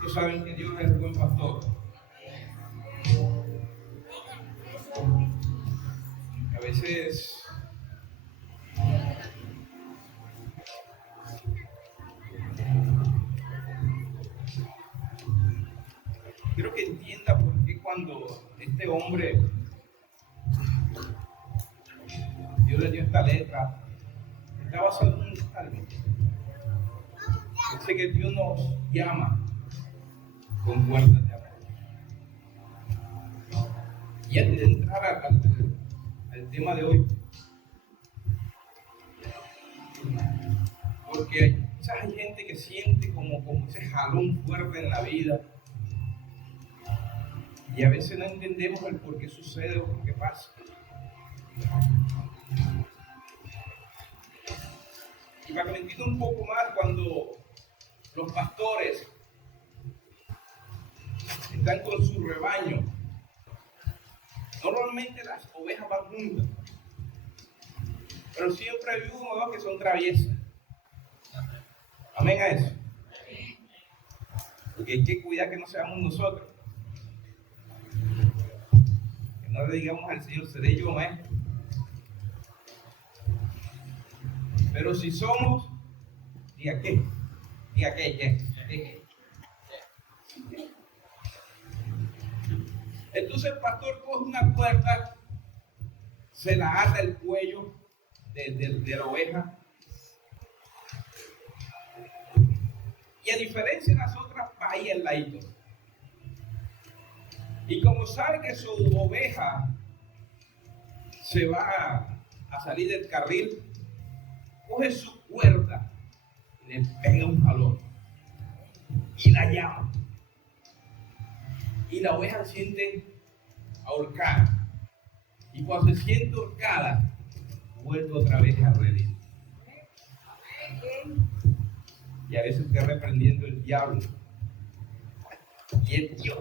Ellos saben que Dios es el buen pastor. A veces quiero que entienda por qué cuando este hombre, Dios le dio esta letra, estaba haciendo un salmo. Dice que Dios nos llama con puertas de amor. Y antes de entrar al tema de hoy, porque hay gente que siente como ese jalón fuerte en la vida, y a veces no entendemos el por qué sucede o por qué pasa. Y para que me entienda un poco más, cuando los pastores están con su rebaño, normalmente las ovejas van juntas, pero siempre hay uno o dos que son traviesas. Amén a eso. Porque hay que cuidar que no seamos nosotros. Que no le digamos al Señor, seré yo maestro. Pero si somos, diga qué. Entonces el pastor coge una cuerda, se la ata al cuello de la oveja. Y a diferencia de las otras, va ahí al ladito. Y como sabe que su oveja se va a salir del carril, coge su cuerda, le pega un jalón y la llama. Y la oveja se siente ahorcada. Y cuando se siente ahorcada, vuelve otra vez a reír. Y a veces está reprendiendo el diablo. Y el Dios.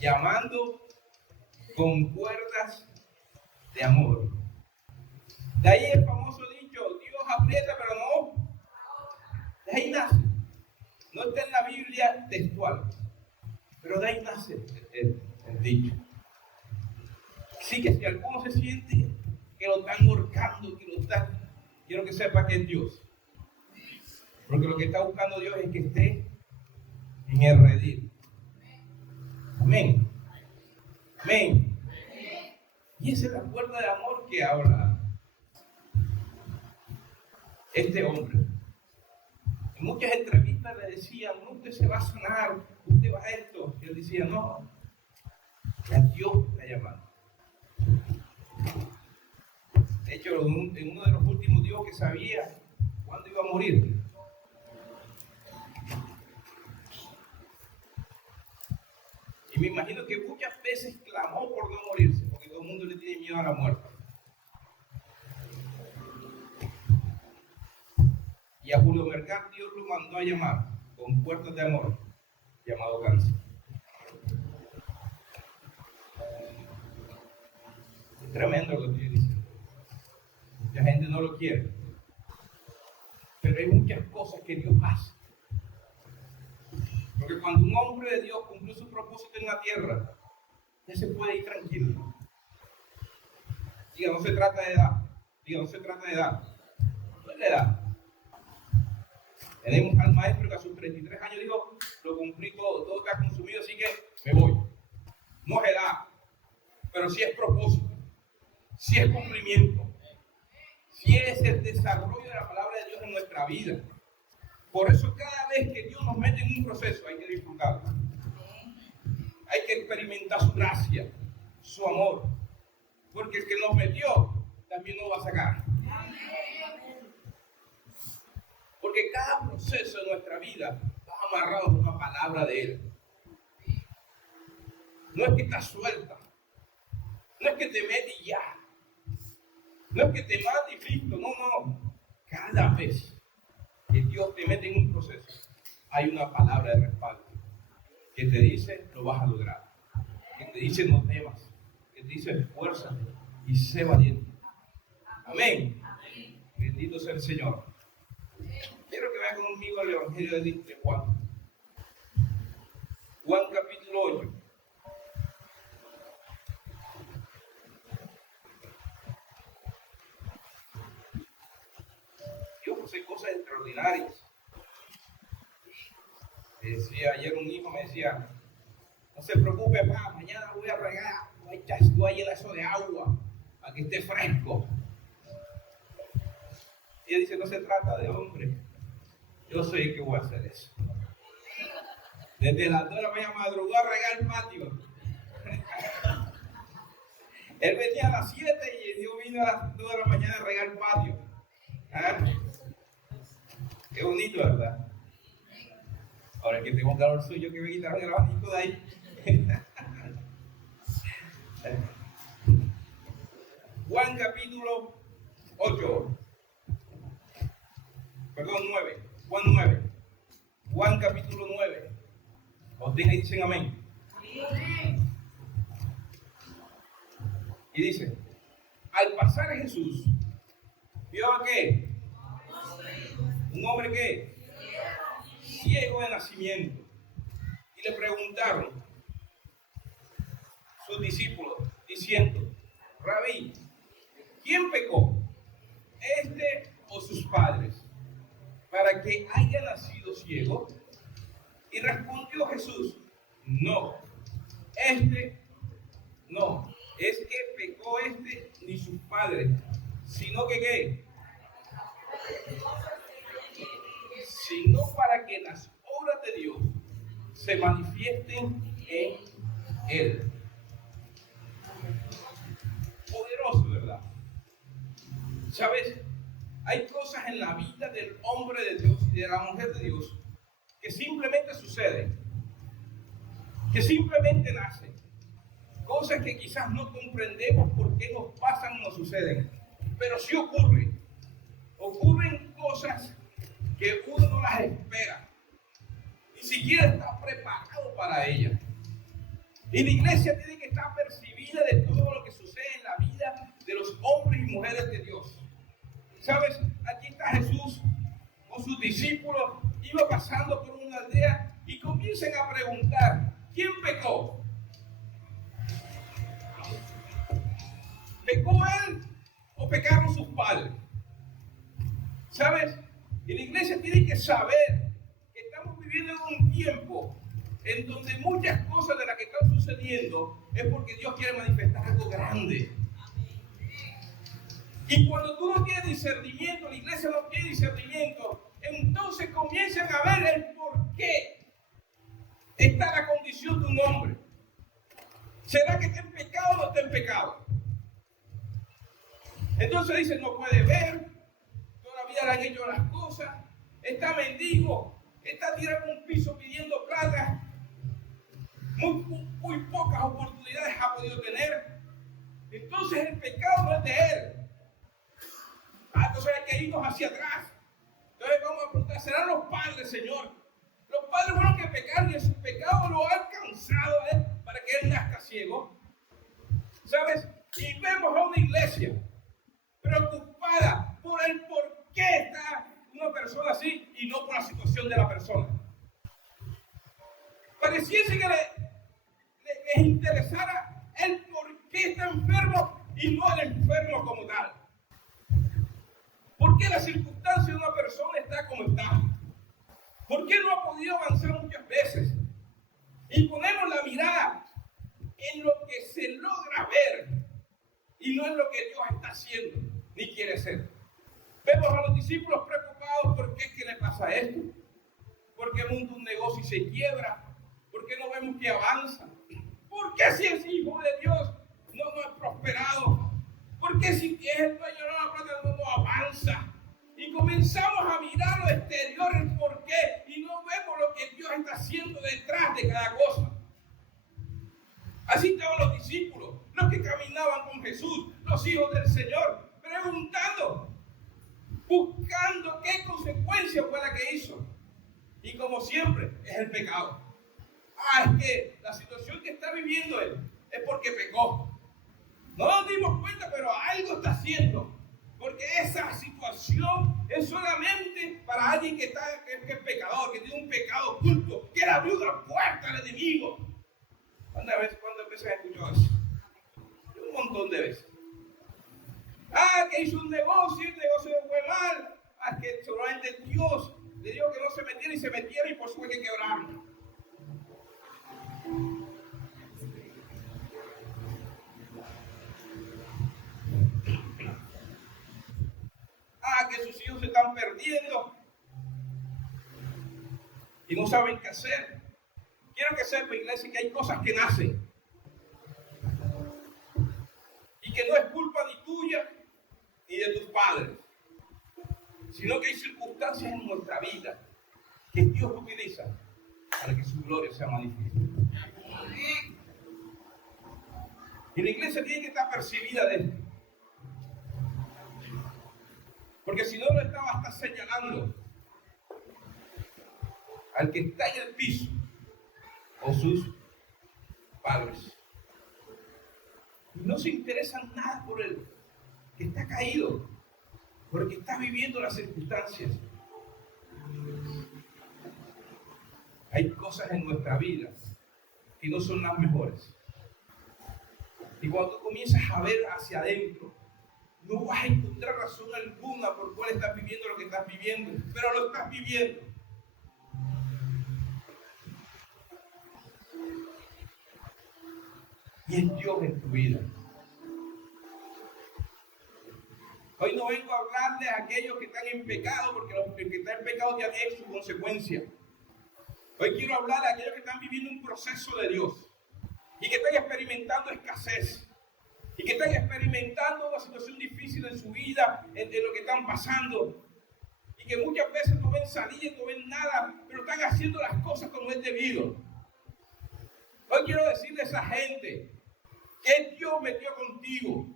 Llamando con cuerdas de amor. De ahí el famoso dicho, Dios aprieta pero no. De ahí nace. No está en la Biblia textual, pero de ahí nace el dicho. Así que si alguno se siente que lo están ahorcando, quiero que sepa que es Dios. Porque lo que está buscando Dios es que esté en el redil. Amén. Amén. Y esa es la puerta de amor que habla este hombre. En muchas entrevistas le decían, no, usted se va a sanar, usted va a esto. Y él decía, no, a Dios me está llamando. De hecho, en uno de los últimos dijo que sabía cuándo iba a morir. Y me imagino que muchas veces clamó por no morirse, porque todo el mundo le tiene miedo a la muerte. Y a Julio Mercado Dios lo mandó a llamar con puertas de amor, llamado cáncer. Es tremendo lo que dice. Mucha gente no lo quiere. Pero hay muchas cosas que Dios hace. Porque cuando un hombre de Dios cumplió su propósito en la tierra, ya se puede ir tranquilo. Diga, no se trata de edad. No es la edad. Tenemos al maestro que a sus 33 años dijo, lo cumplí todo está consumido, así que me voy. No es edad, pero sí es propósito, sí es cumplimiento, sí es el desarrollo de la palabra de Dios en nuestra vida. Por eso cada vez que Dios nos mete en un proceso hay que disfrutarlo. Hay que experimentar su gracia, su amor. Porque el que nos metió también nos va a sacar. Porque cada proceso de nuestra vida va amarrado a una palabra de Él. No es que está suelta. No es que te mete y ya. No es que te mate y listo. No. Cada vez que Dios te mete en un proceso, hay una palabra de respaldo que que te dice lo vas a lograr, que te dice no temas, que te dice esfuérzate y sé valiente. Amén. Bendito sea el Señor. Quiero que vean conmigo el Evangelio de Juan. Juan capítulo 8. Dios hace cosas extraordinarias. Decía ayer un hijo, me decía, no se preocupe, papá, mañana voy a regar, voy a echar eso de agua para que esté fresco. Y él dice, no se trata de hombre, yo soy el que voy a hacer eso. Desde las 2 de la mañana madrugó a regar el patio. Él venía a las 7 y yo vino a las 2 de la mañana a regar el patio. ¿Ah? Qué bonito, ¿verdad? Ahora que tengo calor suyo, que me quitaron el abanico de ahí. Juan capítulo 8. Perdón, 9. Juan 9. Juan capítulo 9. ¿Ustedes ahí dicen amén? Y dice, al pasar a Jesús, ¿vio a qué? Un hombre que ciego de nacimiento. Y le preguntaron sus discípulos, diciendo, Rabí, ¿quién pecó? ¿Este o sus padres? Para que haya nacido ciego. Y respondió Jesús, no, no, es que pecó ni sus padres, sino que ¿qué? Sino para que las obras de Dios se manifiesten en él. Poderoso, ¿verdad? ¿Sabes? Hay cosas en la vida del hombre de Dios y de la mujer de Dios que simplemente suceden, que simplemente nacen. Cosas que quizás no comprendemos por qué nos pasan o nos suceden, pero sí ocurren. Ocurren cosas que uno no las espera, ni siquiera está preparado para ellas. Y la iglesia tiene que estar percibida de todo lo que sucede en la vida de los hombres y mujeres de Dios. ¿Sabes? Aquí está Jesús con sus discípulos, iba pasando por una aldea y comienzan a preguntar, ¿quién pecó? ¿Pecó él o pecaron sus padres? ¿Sabes? Y la iglesia tiene que saber que estamos viviendo en un tiempo en donde muchas cosas de las que están sucediendo es porque Dios quiere manifestar algo grande. Y cuando tú no tienes discernimiento, la iglesia no tiene discernimiento, entonces comienzan a ver el por qué está la condición de un hombre. ¿Será que está en pecado o no está en pecado? Entonces dicen, no puede ver, todavía le han hecho las cosas, está mendigo, está tirando un piso pidiendo plata, muy pocas oportunidades ha podido tener. Entonces el pecado no es de él. Entonces hay que irnos hacia atrás. Entonces vamos a preguntar, ¿serán los padres, Señor? Los padres fueron que pecaron y su pecado lo ha alcanzado a él para que él nazca ciego. ¿Sabes? Y vemos a una iglesia preocupada por el por qué está una persona así y no por la situación de la persona. Pareciese que les interesara el por qué está enfermo y no el enfermo como tal. ¿Por qué la circunstancia de una persona está como está? ¿Por qué no ha podido avanzar muchas veces? Y ponemos la mirada en lo que se logra ver y no en lo que Dios está haciendo ni quiere hacer. Vemos a los discípulos preocupados por qué es que le pasa esto, por qué monta un negocio y se quiebra, por qué no vemos que avanza, por qué si es hijo de Dios no es prosperado, por qué si es el dueño de la plata no avanza. Y comenzamos a mirar lo exterior, el por qué, y no vemos lo que Dios está haciendo detrás de cada cosa. Así estaban los discípulos, los que caminaban con Jesús, los hijos del Señor, preguntando, buscando qué consecuencia fue la que hizo. Y como siempre, es el pecado. Es que la situación que está viviendo él es porque pecó. No nos dimos cuenta, pero algo está haciendo. Porque esa situación es solamente para alguien que es pecador, que tiene un pecado oculto, que le abrió una puerta al enemigo. ¿Cuántas veces has escuchado eso? Un montón de veces. Que hizo un negocio, el negocio fue mal. Que solamente Dios le dijo que no se metiera y se metiera y por eso fue que quebraron. Que sus hijos se están perdiendo y no saben qué hacer. Quiero que sepa, iglesia, que hay cosas que nacen y que no es culpa ni tuya ni de tus padres, sino que hay circunstancias en nuestra vida que Dios utiliza para que su gloria sea manifiesta. Y la iglesia tiene que estar percibida de esto. Porque si no lo estaba hasta señalando al que está en el piso o sus padres. No se interesan nada por el que está caído, por el que está viviendo las circunstancias. Hay cosas en nuestra vida que no son las mejores. Y cuando tú comienzas a ver hacia adentro, no vas a encontrar razón alguna por cuál estás viviendo lo que estás viviendo, pero lo estás viviendo. Y es Dios en tu vida. Hoy no vengo a hablarles a aquellos que están en pecado, porque los que están en pecado ya tienen su consecuencia. Hoy quiero hablar a aquellos que están viviendo un proceso de Dios y que están experimentando escasez y que están experimentando una situación difícil en su vida, en lo que están pasando, y que muchas veces no ven salida, no ven nada, pero están haciendo las cosas como es debido. Hoy quiero decirle a esa gente que Dios metió contigo,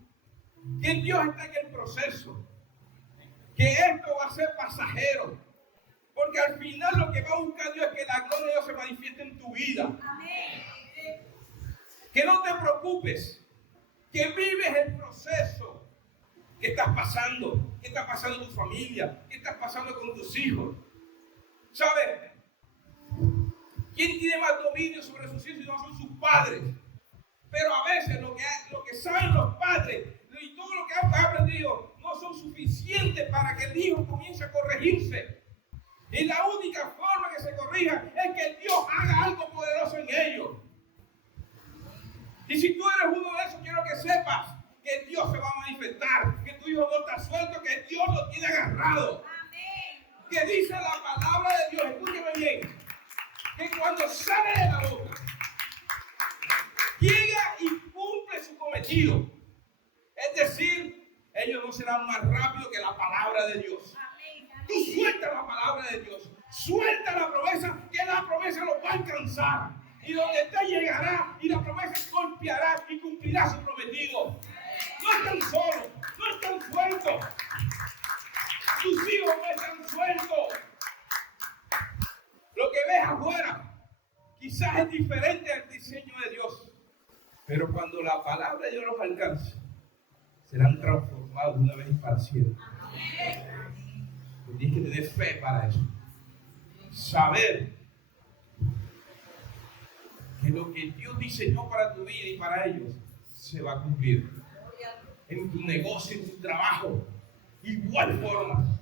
que Dios está en el proceso, que esto va a ser pasajero, porque al final lo que va a buscar Dios es que la gloria de Dios se manifieste en tu vida. Amén. Que no te preocupes, que vives el proceso que estás pasando, que está pasando en tu familia, que estás pasando con tus hijos. ¿Sabes? ¿Quién tiene más dominio sobre sus hijos si no son sus padres? Pero a veces lo que saben los padres y todo lo que han aprendido no son suficientes para que el hijo comience a corregirse. Y la única forma que se corrija es que Dios haga algo poderoso en ellos. Y si tú eres uno de esos, quiero que sepas que Dios se va a manifestar, que tu hijo no está suelto, que Dios lo tiene agarrado. Amén. Que dice la palabra de Dios, escúcheme bien, que cuando sale de la boca, llega y cumple su cometido. Es decir, ellos no serán más rápidos que la palabra de Dios. Tú suelta la palabra de Dios, suelta la promesa, que la promesa los va a alcanzar. Y donde usted llegará y la promesa golpeará y cumplirá su prometido. No están solos, no están sueltos. Tus hijos no están sueltos. Lo que ves afuera quizás es diferente al diseño de Dios. Pero cuando la palabra de Dios los alcance, serán transformados una vez para siempre. Tienes que tener fe para eso. Saber que lo que Dios diseñó para tu vida y para ellos se va a cumplir. En tu negocio, en tu trabajo, igual forma.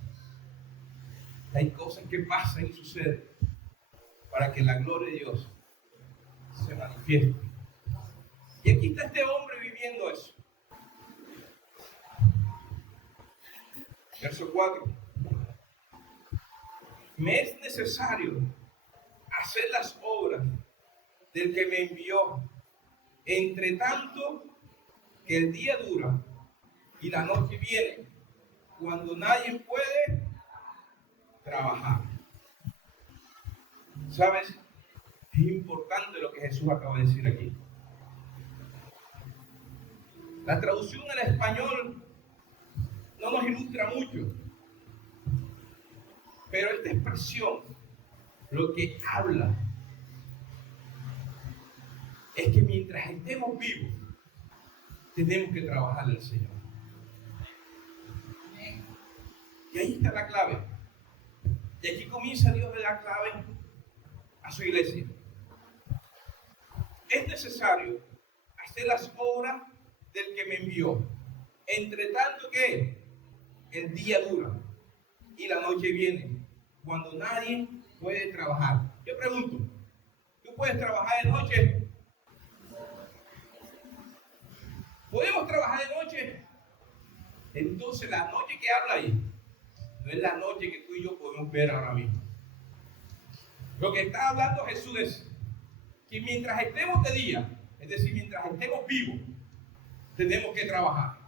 Hay cosas que pasan y suceden para que la gloria de Dios se manifieste. Y aquí está este hombre viviendo eso. Verso 4. Me es necesario hacer las obras del que me envió, entre tanto que el día dura y la noche viene, cuando nadie puede trabajar. ¿Sabes? Es importante lo que Jesús acaba de decir aquí. La traducción al español no nos ilustra mucho, pero esta expresión lo que habla es que mientras estemos vivos, tenemos que trabajar al Señor. Y ahí está la clave. Y aquí comienza Dios de la clave a su iglesia. Es necesario hacer las obras del que me envió. Entre tanto que el día dura y la noche viene, cuando nadie puede trabajar. Yo pregunto, ¿tú puedes trabajar de noche? ¿Podemos trabajar de noche? Entonces la noche que habla ahí no es la noche que tú y yo podemos ver ahora mismo. Lo que está hablando Jesús es que mientras estemos de día, es decir, mientras estemos vivos, tenemos que trabajar.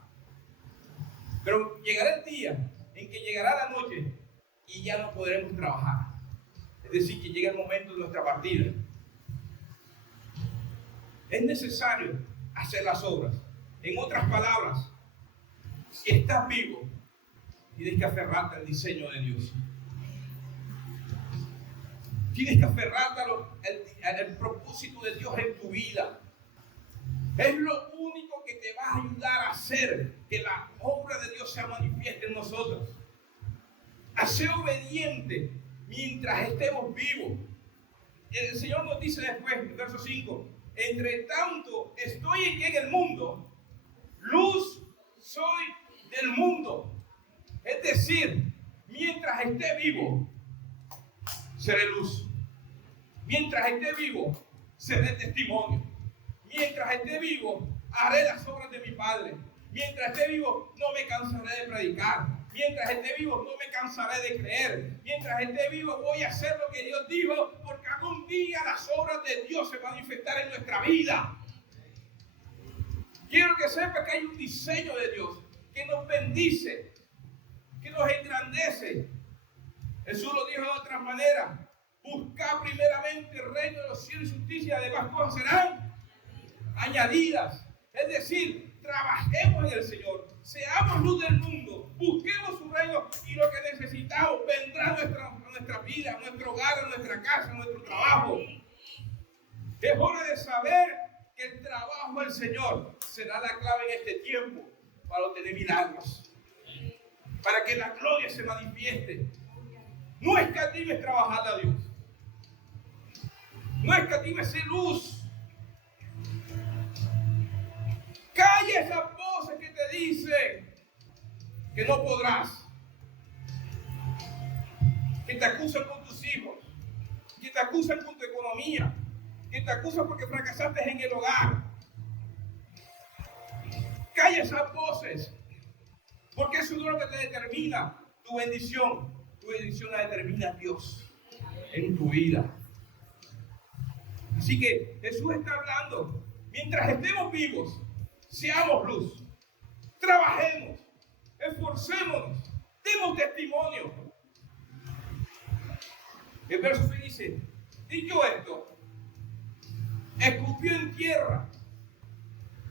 Pero llegará el día en que llegará la noche y ya no podremos trabajar. Es decir, que llega el momento de nuestra partida. Es necesario hacer las obras. En otras palabras, si estás vivo, tienes que aferrarte al diseño de Dios. Tienes que aferrarte al propósito de Dios en tu vida. Es lo único que te va a ayudar a hacer que la obra de Dios sea manifiesta en nosotros. A ser obediente mientras estemos vivos. El Señor nos dice después, en verso 5, entre tanto estoy en el mundo, luz soy del mundo. Es decir, mientras esté vivo, seré luz. Mientras esté vivo, seré testimonio. Mientras esté vivo, haré las obras de mi Padre. Mientras esté vivo, no me cansaré de predicar. Mientras esté vivo, no me cansaré de creer. Mientras esté vivo, voy a hacer lo que Dios dijo, porque algún día las obras de Dios se manifestarán en nuestra vida. Quiero que sepa que hay un diseño de Dios que nos bendice, que nos engrandece. Jesús lo dijo de otra manera: buscad primeramente el reino de los cielos y justicia, además cosas serán añadidas. Es decir, trabajemos en el Señor, seamos luz del mundo, busquemos su reino y lo que necesitamos vendrá a nuestra vida, a nuestro hogar, a nuestra casa, a nuestro trabajo. Es hora de saber que el trabajo del Señor será la clave en este tiempo para obtener milagros, para que la gloria se manifieste. No escatimes trabajar a Dios, no escatimes ser luz. Calla esas voces que te dicen que no podrás, que te acusan con tus hijos, que te acusan con tu economía, que te acusan porque fracasaste en el hogar. Calla esas voces, porque eso es lo que te determina tu bendición. Tu bendición la determina Dios en tu vida. Así que Jesús está hablando, mientras estemos vivos, seamos luz, trabajemos, esforcémonos, demos testimonio. El verso 6 dice: dicho esto, escupió en tierra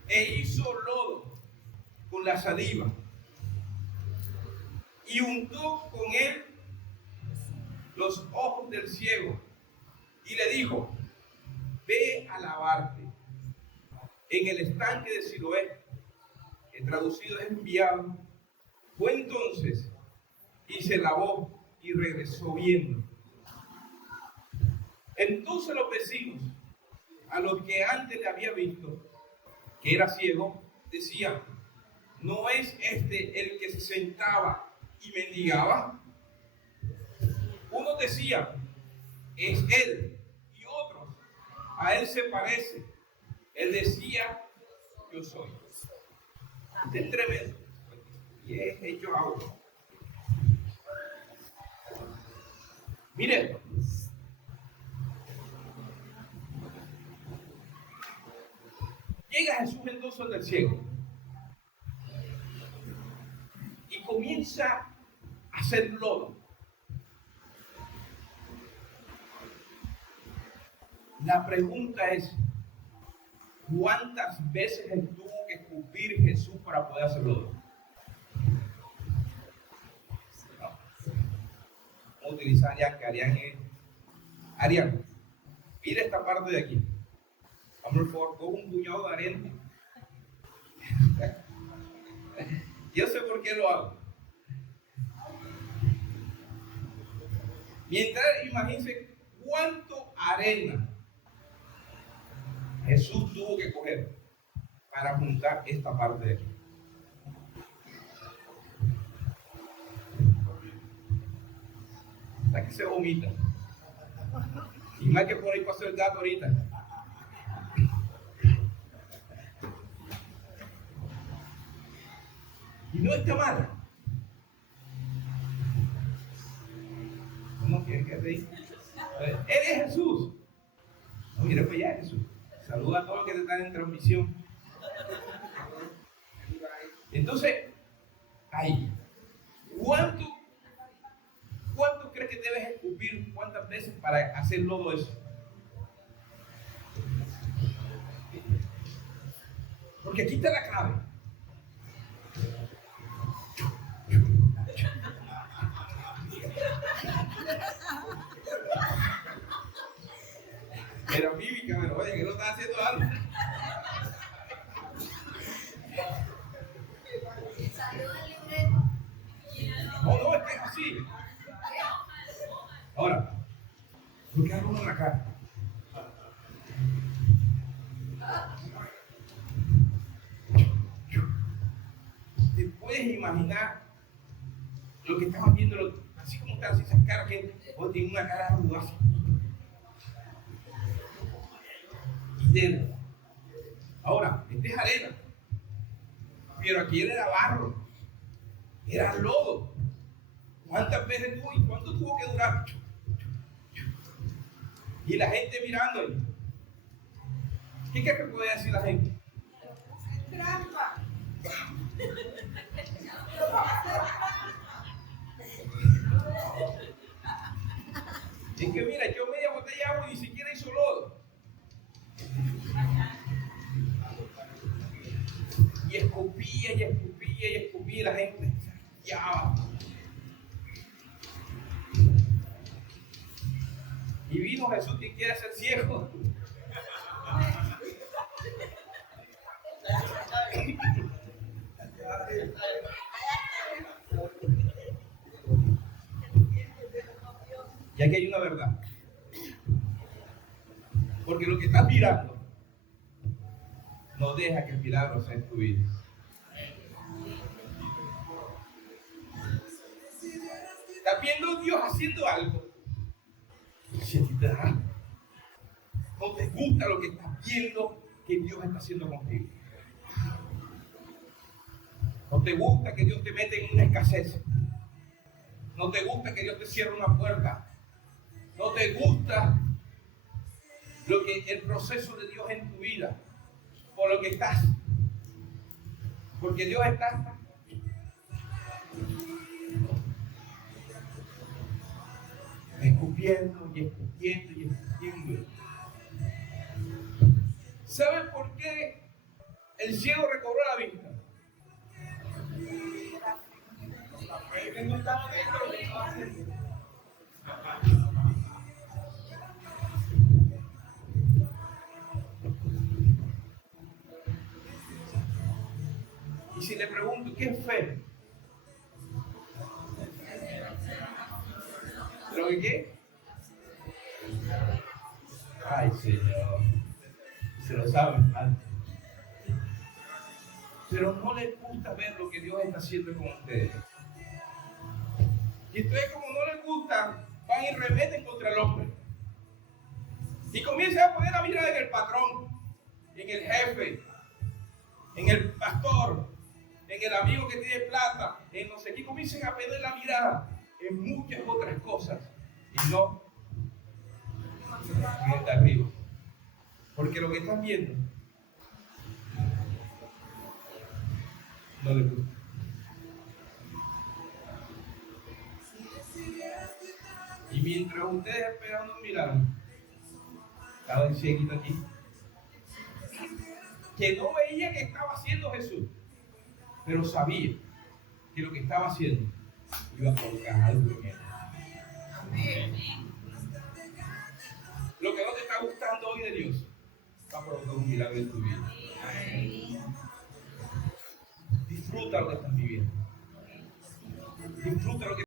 e hizo lodo con la saliva y untó con él los ojos del ciego y le dijo: ve a lavarte en el estanque de Siloé, que traducido es enviado. Fue entonces y se lavó y regresó viendo. Entonces los vecinos, a los que antes le había visto que era ciego, decían: ¿no es este el que se sentaba y mendigaba? Unos decían: es él, y otros: a él se parece. Él decía: yo soy. Este es tremendo. Y es hecho agua. Miren, llega Jesús entonces del ciego y comienza a hacer lodo. La pregunta es: ¿cuántas veces tuvo que escupir Jesús para poder hacer lodo? No. Vamos a utilizar ya que Arián es. Arián, mira esta parte de aquí. Por favor, coge un puñado de arena. Yo sé por qué lo hago. Mientras, imagínense cuánto arena Jesús tuvo que coger para juntar esta parte de aquí. Hasta que se vomita. Y más que por ahí pasó el gato ahorita. Y no está mala. ¿Cómo que reír? Él es Jesús. No, mira para allá, Jesús. Saluda a todos los que están en transmisión. Entonces, ahí, ¿cuánto crees que debes escupir? ¿Cuántas veces para hacer todo eso? Porque aquí está la clave. Pero mímica, pero oye, que no está haciendo algo. No, es que es así. Ahora, ¿por qué hago uno en la cara? ¿Te puedes imaginar lo que estaban viendo? Así como están esas caras que tienen una cara arrugada. Ahora, esta es arena, pero aquí era barro, era lodo. ¿Cuántas veces tuvo y cuánto tuvo que durar? Y la gente mirando. ¿Qué crees que puede decir la gente? Trampa. Es que mira, yo media botella de agua y ni siquiera hizo lodo. Y escupía y escupía y escupía y la gente ya. Y vino Jesús que quiere ser ciego. Y aquí hay una verdad. Porque lo que estás mirando no deja que el milagro sea en tu vida. Estás viendo a Dios haciendo algo. Si a ti te da, no te gusta lo que estás viendo que Dios está haciendo contigo. No te gusta que Dios te mete en una escasez. No te gusta que Dios te cierre una puerta. No te gusta el proceso de Dios en tu vida. Por lo que estás. Porque Dios está escupiendo y escupiendo y escupiendo. ¿Saben por qué el ciego recobró la vista? No estaba viendo lo que estaba haciendo. Y si le pregunto, ¿qué es fe? ¿Lo que qué? Ay, Señor. Se lo saben mal. Pero no les gusta ver lo que Dios está haciendo con ustedes. Y ustedes, como no les gusta, van y remeten contra el hombre. Y comienzan a poner la mirada en el patrón, en el jefe, en el pastor, en el amigo que tiene plata, en no sé qué. Comienzan a poner la mirada en muchas otras cosas. Y no en el de arriba. Porque lo que están viendo no les gusta. Y mientras ustedes esperando un milagro, estaba el cieguito aquí, que no veía que estaba haciendo Jesús, pero sabía que lo que estaba haciendo iba a colocar algo en él. Amén. Lo que no te está gustando hoy de Dios va a provocar un milagro en tu vida. Disfruta lo que estás viviendo. Disfruta lo que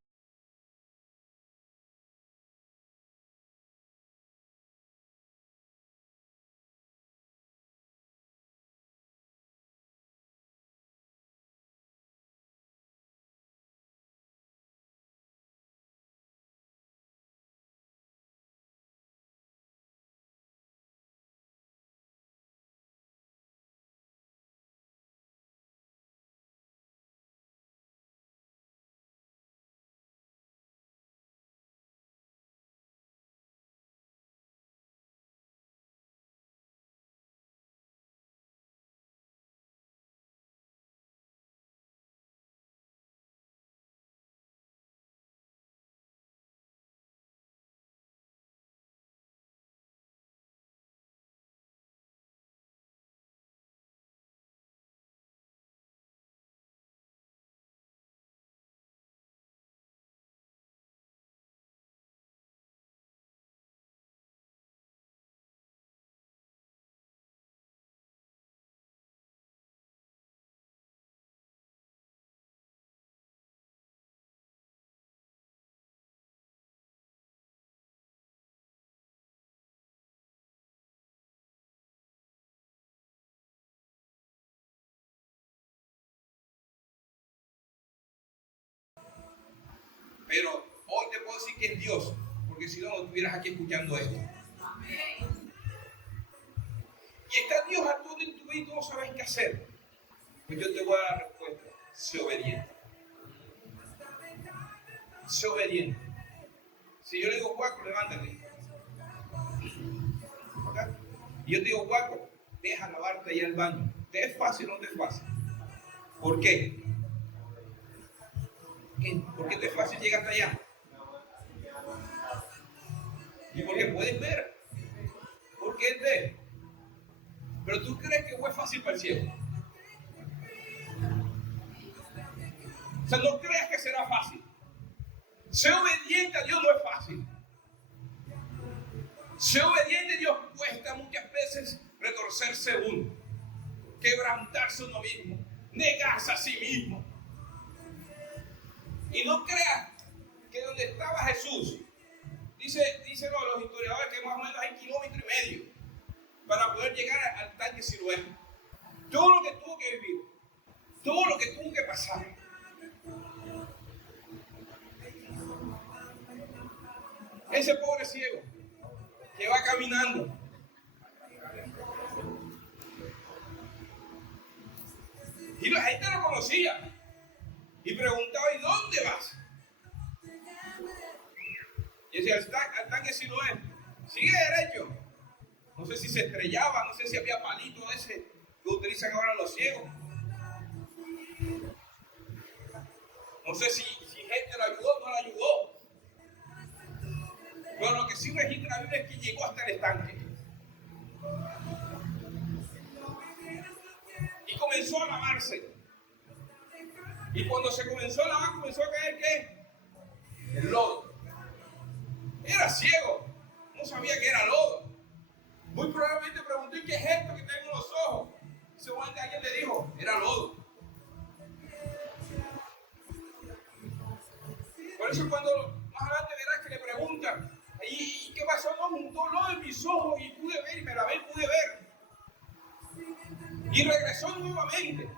pero hoy te puedo decir que es Dios, porque si no, no estuvieras aquí escuchando esto. Y está Dios actuando en tu vida y tú no sabes qué hacer. Pues yo te voy a dar la respuesta. Sé obediente. Sé obediente. Si yo le digo, Guaco, levántate. ¿Okay? Y yo te digo, Guaco, deja lavarte allá al baño. ¿Te es fácil o no te es fácil? ¿Por qué? ¿Por qué te es fácil llegar hasta allá? Y porque puedes ver. Porque él ve. Pero tú crees que fue fácil para el cielo. O sea, no creas que será fácil. Ser obediente a Dios no es fácil. Ser obediente a Dios cuesta muchas veces retorcerse uno, quebrantarse uno mismo, negarse a sí mismo. Y no creas que donde estaba Jesús, dicen los historiadores que más o menos hay 1,5 kilómetros para poder llegar al tanque Siloé. Todo lo que tuvo que vivir, todo lo que tuvo que pasar. Ese pobre ciego que va caminando. Y la gente lo conocía. Y preguntaba, ¿y dónde vas? Y decía, al tanque Siloé. Sigue derecho. No sé si se estrellaba, no sé si había palito ese que utilizan ahora los ciegos. No sé si gente lo ayudó o no lo ayudó. Pero lo que sí registra la Biblia es que llegó hasta el estanque. Y comenzó a lavarse. Y cuando se comenzó a lavar, comenzó a caer ¿qué? El lodo. Era ciego. No sabía que era lodo. Muy probablemente preguntó, ¿y qué es esto que tengo en los ojos? Y seguramente alguien le dijo, era lodo. Por eso cuando más adelante verás que le preguntan, ¿y qué pasó? No, juntó lodo en mis ojos y pude ver, y me lavé y pude ver. Y regresó nuevamente.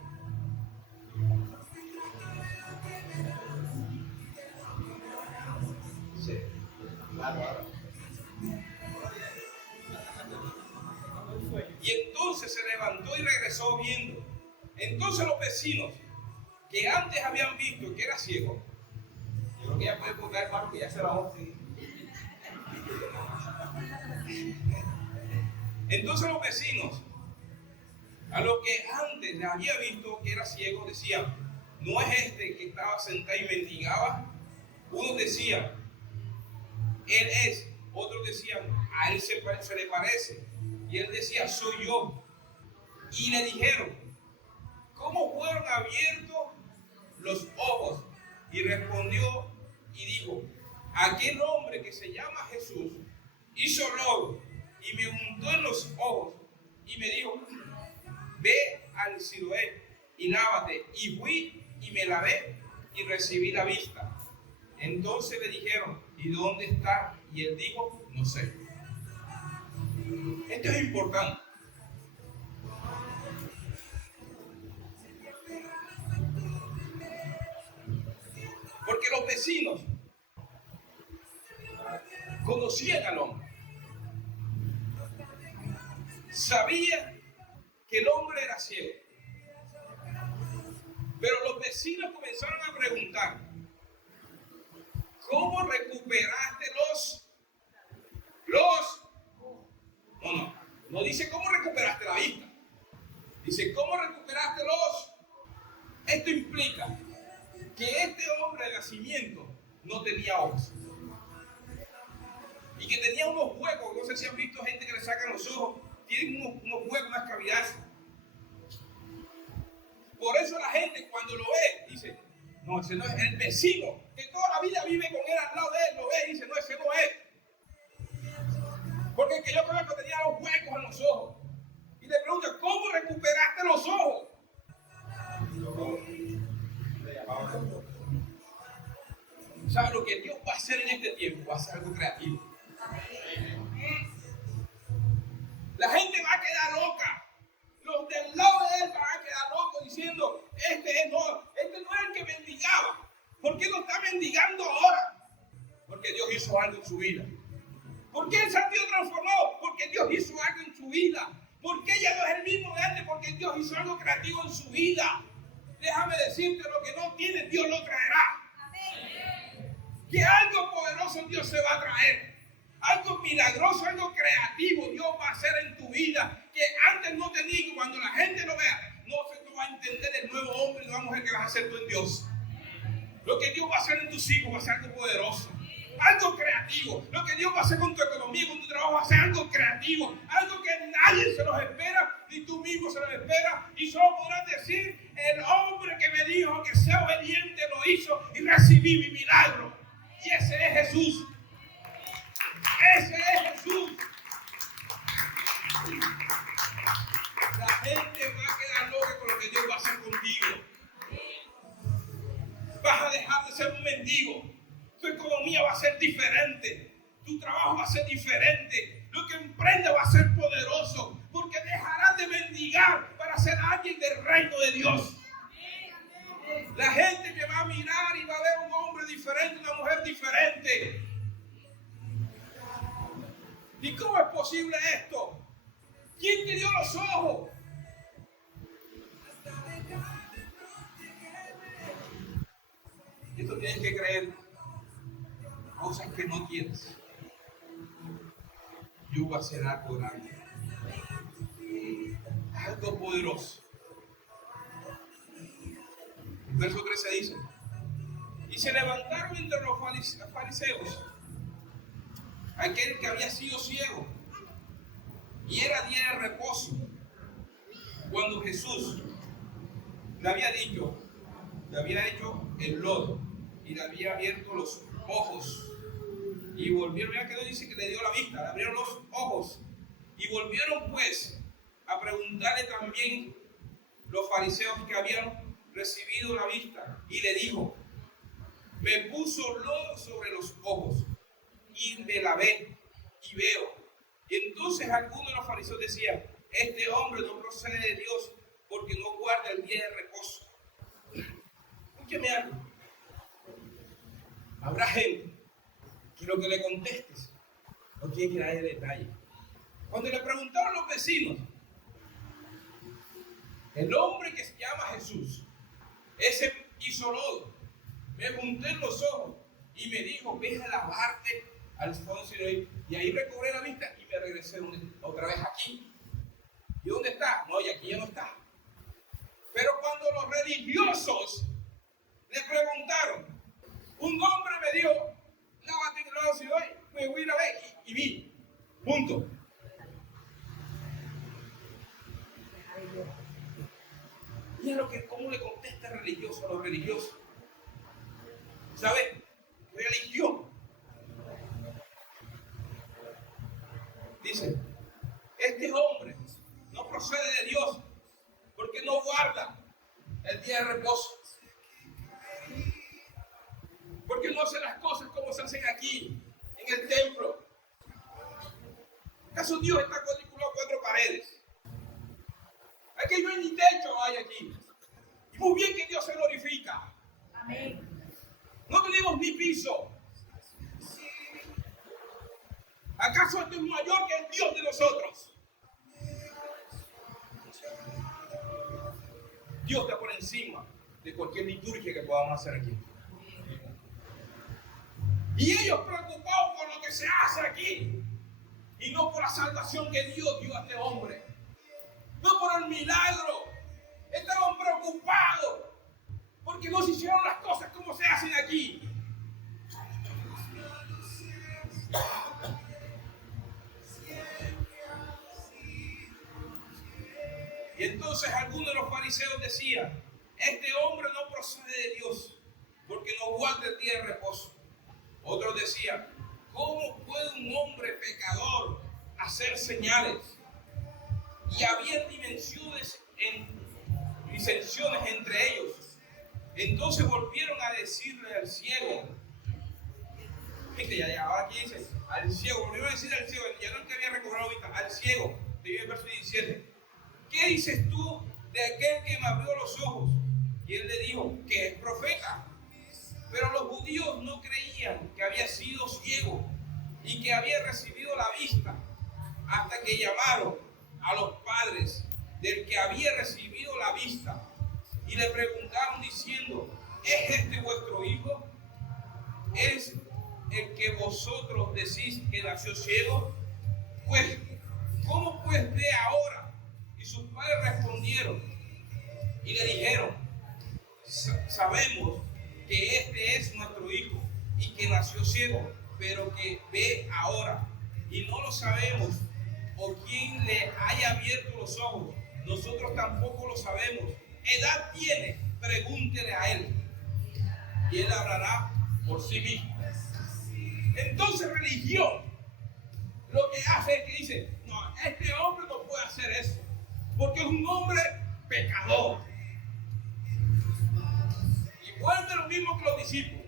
Sí, claro. Y entonces se levantó y regresó viendo. Entonces los vecinos que antes habían visto que era ciego, yo creo que ya puede contar, hermano, que ya se la vamos. Entonces los vecinos, a los que antes le había visto que era ciego, decían, ¿no es este que estaba sentado y mendigaba? Unos decían, él es. Otros decían, a él se le parece. Y él decía, soy yo. Y le dijeron, ¿cómo fueron abiertos los ojos? Y respondió y dijo, aquel hombre que se llama Jesús hizo lodo y me untó en los ojos y me dijo, ve al Siloé y lávate. Y fui y me lavé y recibí la vista. Entonces le dijeron, ¿y dónde está? Y él dijo, no sé. Esto es importante. Porque los vecinos conocían al hombre. Sabían que el hombre era ciego. Pero los vecinos comenzaron a preguntar, ¿cómo recuperaste no dice cómo recuperaste la vista. Dice, ¿cómo recuperaste Esto implica que este hombre de nacimiento no tenía ojos. Y que tenía unos huecos. No sé si han visto gente que le sacan los ojos. Tienen unos huecos, unas cavidades. Por eso la gente cuando lo ve, dice, no, ese no es el vecino, que toda la vida vive con él al lado de él, lo ve y dice, no, ese no es. Porque el que yo conozco tenía los huecos en los ojos. Y le pregunta, ¿cómo recuperaste los ojos? ¿Sabes lo que Dios va a hacer en este tiempo? Va a ser algo creativo. La gente va a quedar loca. Los del lado de él van a quedar locos diciendo, este no es el que mendigaba. ¿Por qué lo está mendigando ahora? Porque Dios hizo algo en su vida. ¿Por qué él se ha transformado? Porque Dios hizo algo en su vida. ¿Por qué ya no es el mismo de antes? Porque Dios hizo algo creativo en su vida. Déjame decirte, lo que no tienes, Dios lo traerá. Que algo poderoso Dios se va a traer. Algo milagroso, algo creativo Dios va a hacer en tu vida. Que antes no te digo, cuando la gente lo vea, no se te va a entender el nuevo hombre y nueva mujer que vas a hacer tú en Dios. Lo que Dios va a hacer en tus hijos va a ser algo poderoso. Algo creativo. Lo que Dios va a hacer con tu economía, con tu trabajo, va a ser algo creativo. Algo que nadie se los espera, ni tú mismo se los esperas. Y solo podrás decir, el hombre que me dijo que sea obediente lo hizo y recibí mi milagro. Y ese es Jesús. Ese es Jesús. La gente va a quedar loca con lo que Dios va a hacer contigo. Vas a dejar de ser un mendigo. Tu economía va a ser diferente. Tu trabajo va a ser diferente. Lo que emprendes va a ser poderoso. Porque dejarás de mendigar para ser alguien del reino de Dios. La gente que va a mirar y va a ver un hombre diferente, una mujer diferente. ¿Y cómo es posible esto? ¿Quién te dio los ojos? Esto tienes que creer cosas que no tienes. Yo voy a hacer algo grande, algo poderoso. El verso 13 dice, y se levantaron entre los fariseos aquel que había sido ciego y era día de reposo, cuando Jesús le había dicho, le había hecho el lodo y le había abierto los ojos. Y volvieron, ya que dice que le dio la vista, le abrieron los ojos. Y volvieron pues a preguntarle también los fariseos que habían recibido la vista. Y le dijo, me puso lodo sobre los ojos y me lavé y veo. Y entonces algunos de los fariseos decían, este hombre no procede de Dios porque no guarda el día de reposo. Escúcheme algo. Habrá gente que lo que le contestes no tiene que dar de detalle. Cuando le preguntaron a los vecinos, el hombre que se llama Jesús, ese hizo lodo, me junté en los ojos y me dijo, ve a lavarte al fondo y ahí recobré la vista y me regresé otra vez aquí. ¿Y dónde está? No, y aquí ya no está. Pero cuando los religiosos le preguntaron, un hombre me dijo, lávate en el lado de hoy, me voy a ir a ver y vi. Punto. Y es lo que, cómo le contesta el religioso a los religiosos. ¿Sabes? Religión. Dice, este hombre no procede de Dios, porque no guarda el día de reposo, porque no hace las cosas como se hacen aquí, en el templo. ¿Acaso Dios está cuadriculado a 4 paredes? Aquí no hay ni techo, hay aquí. Y muy bien que Dios se glorifica. Amén. No tenemos ni piso. ¿Acaso esto es mayor que el Dios de nosotros? Dios está por encima de cualquier liturgia que podamos hacer aquí. Y ellos preocupados por lo que se hace aquí y no por la salvación que Dios dio a este hombre, no por el milagro. Estaban preocupados porque no se hicieron las cosas como se hacen aquí. Y entonces algunos de los fariseos decían: este hombre no procede de Dios, porque no guarda el día de reposo. Otros decían: ¿cómo puede un hombre pecador hacer señales? Y había disensiones entre ellos. Entonces volvieron a decirle al ciego, ahora aquí dice, al ciego, volvieron a decirle al ciego, ya no el que había recobrado ahorita, al ciego, de el verso 17, ¿qué dices tú de aquel que me abrió los ojos? Y él le dijo que es profeta. Pero los judíos no creían que había sido ciego y que había recibido la vista, hasta que llamaron a los padres del que había recibido la vista y le preguntaron diciendo: ¿es este vuestro hijo? ¿Es el que vosotros decís que nació ciego? Pues, ¿cómo pues ve ahora? Y sus padres respondieron y le dijeron: sabemos que este es nuestro hijo y que nació ciego, pero que ve ahora, y no lo sabemos, o quién le haya abierto los ojos. Nosotros tampoco lo sabemos. ¿Edad tiene? Pregúntele a él, y él hablará por sí mismo. Entonces religión lo que hace es que dice: no, este hombre no puede hacer eso, porque es un hombre pecador. Y vuelve lo mismo que los discípulos.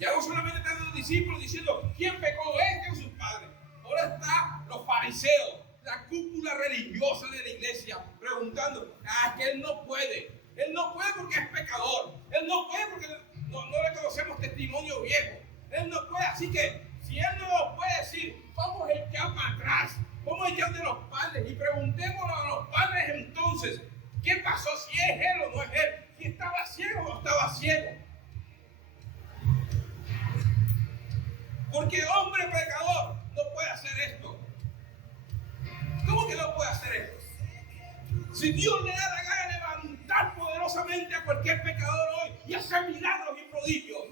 Ya no solamente están los discípulos diciendo quién pecó, este o sus padres. Ahora están los fariseos, la cúpula religiosa de la iglesia, preguntando: que él no puede. Él no puede porque es pecador. Él no puede porque no le conocemos testimonio viejo. Él no puede, así que si él no lo puede decir, vamos a echar para atrás. Vamos a echar de los padres y preguntémosle a los padres entonces: ¿qué pasó? Si es él o no es él. Si estaba ciego o no estaba ciego. Porque hombre pecador no puede hacer esto. ¿Cómo que no puede hacer esto? Si Dios le da la gana de levantar poderosamente a cualquier pecador hoy y hacer milagros y prodigios,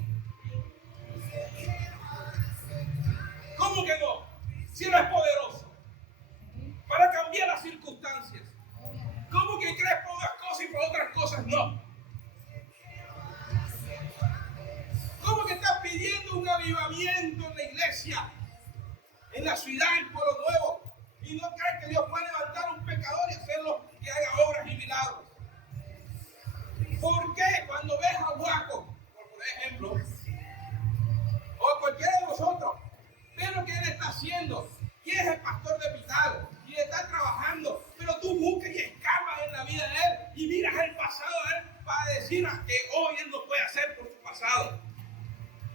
¿cómo que no? Si Él es poderoso para cambiar las circunstancias. ¿Cómo que crees por unas cosas y por otras cosas no? ¿Cómo que estás pidiendo un avivamiento en la iglesia, en la ciudad, en Pueblo Nuevo, y no crees que Dios puede levantar a un pecador y hacerlo que haga obras y milagros? ¿Por qué cuando ves a Juaco, por ejemplo, o a cualquiera de nosotros, ves lo que él está haciendo, y es el pastor de Pital, y está trabajando, pero tú buscas y escapas en la vida de él, y miras el pasado de él para decir que hoy él no puede hacer por su pasado?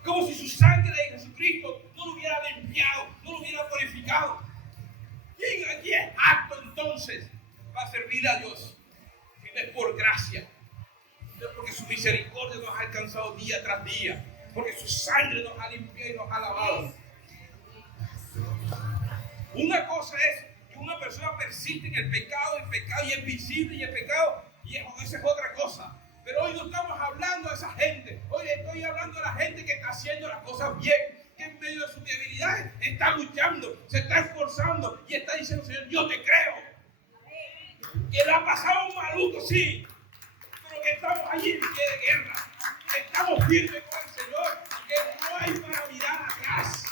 Como si su sangre de Jesucristo no lo hubiera limpiado, no lo hubiera purificado. ¿Quién aquí es apto entonces para servir a Dios? Si no es por gracia, no es porque su misericordia nos ha alcanzado día tras día, porque su sangre nos ha limpiado y nos ha lavado. Una cosa es que una persona persiste en el pecado y es visible y el pecado, y esa es otra cosa. Pero hoy no estamos hablando de esa gente. Hoy estoy hablando de la gente que está haciendo las cosas bien, que en medio de sus debilidades está luchando, se está esforzando y está diciendo: Señor, yo te creo. Que le ha pasado un maluco, sí, pero que estamos allí en pie de guerra, que estamos firmes con el Señor, que no hay para mirar atrás.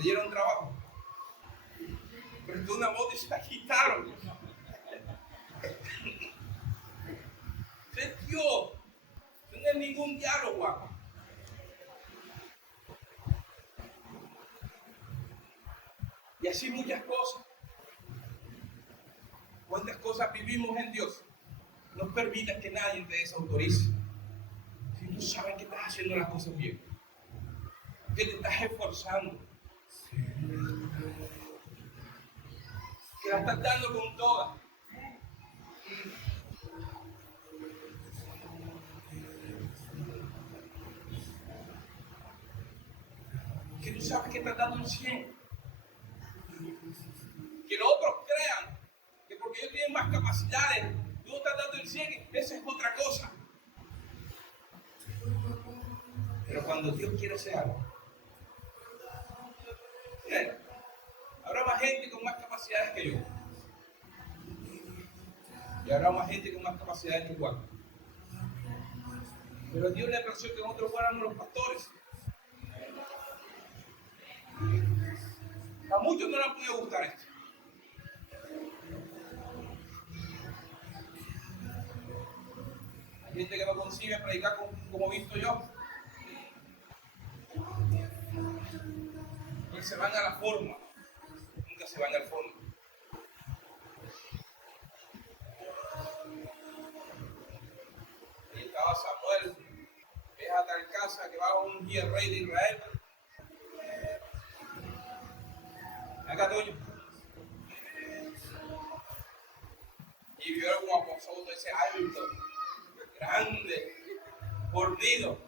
Le dieron trabajo. Pero tú una voz y se la quitaron. Es Dios. No es ningún diálogo acá. Y así muchas cosas. ¿Cuántas cosas vivimos en Dios? No permitas que nadie te desautorice. Si tú sabes que estás haciendo las cosas bien, que te estás esforzando, que la estás dando con todas. Que tú sabes que estás dando un 100. Que los otros crean que porque ellos tienen más capacidades, tú no estás dando el 100, esa es otra cosa. Pero cuando Dios quiere hacer algo, habrá más gente con más capacidades que yo. Y habrá más gente con más capacidades que Juan. Pero a Dios le pareció que nosotros fuéramos los pastores. A muchos no les puede gustar esto. Hay gente que no consigue predicar como he visto yo. Y se van a la forma. Nunca se van al fondo. Y estaba Samuel, que es a tal casa que va a un día rey de Israel. Acá Toño. Y vio un apóstol de ese alto, grande, fornido.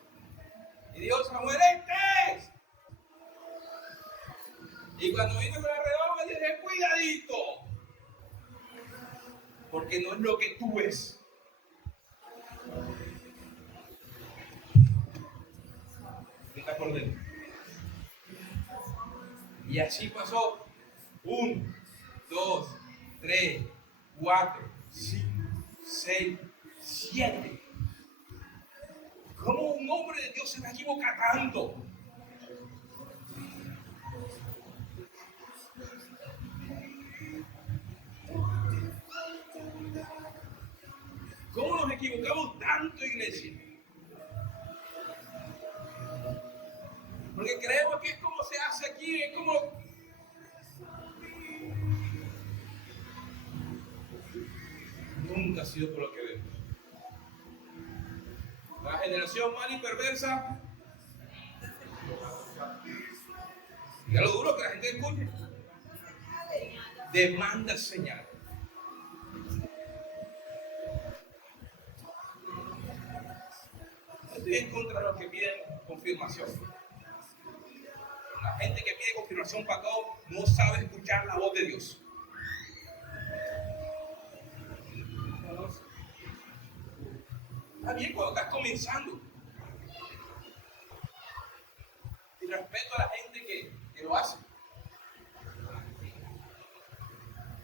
Y dijo Samuel, ¿este es? Y cuando vino con la redoma, dije, cuidadito. Porque no es lo que tú ves. Está por dentro. Y así pasó. 1, 2, 3, 4, 5, 6, 7. ¿Cómo un hombre de Dios se va a equivocar tanto? ¿Cómo nos equivocamos tanto, iglesia? Porque creemos que es como se hace aquí, es como... Nunca ha sido por lo que vemos. La generación mala y perversa. Mira lo duro que la gente escuche. Demanda señal. No estoy en contra de los que piden confirmación. La gente que pide confirmación para todo no sabe escuchar la voz de Dios. Está bien cuando estás comenzando. Y respeto a la gente que lo hace.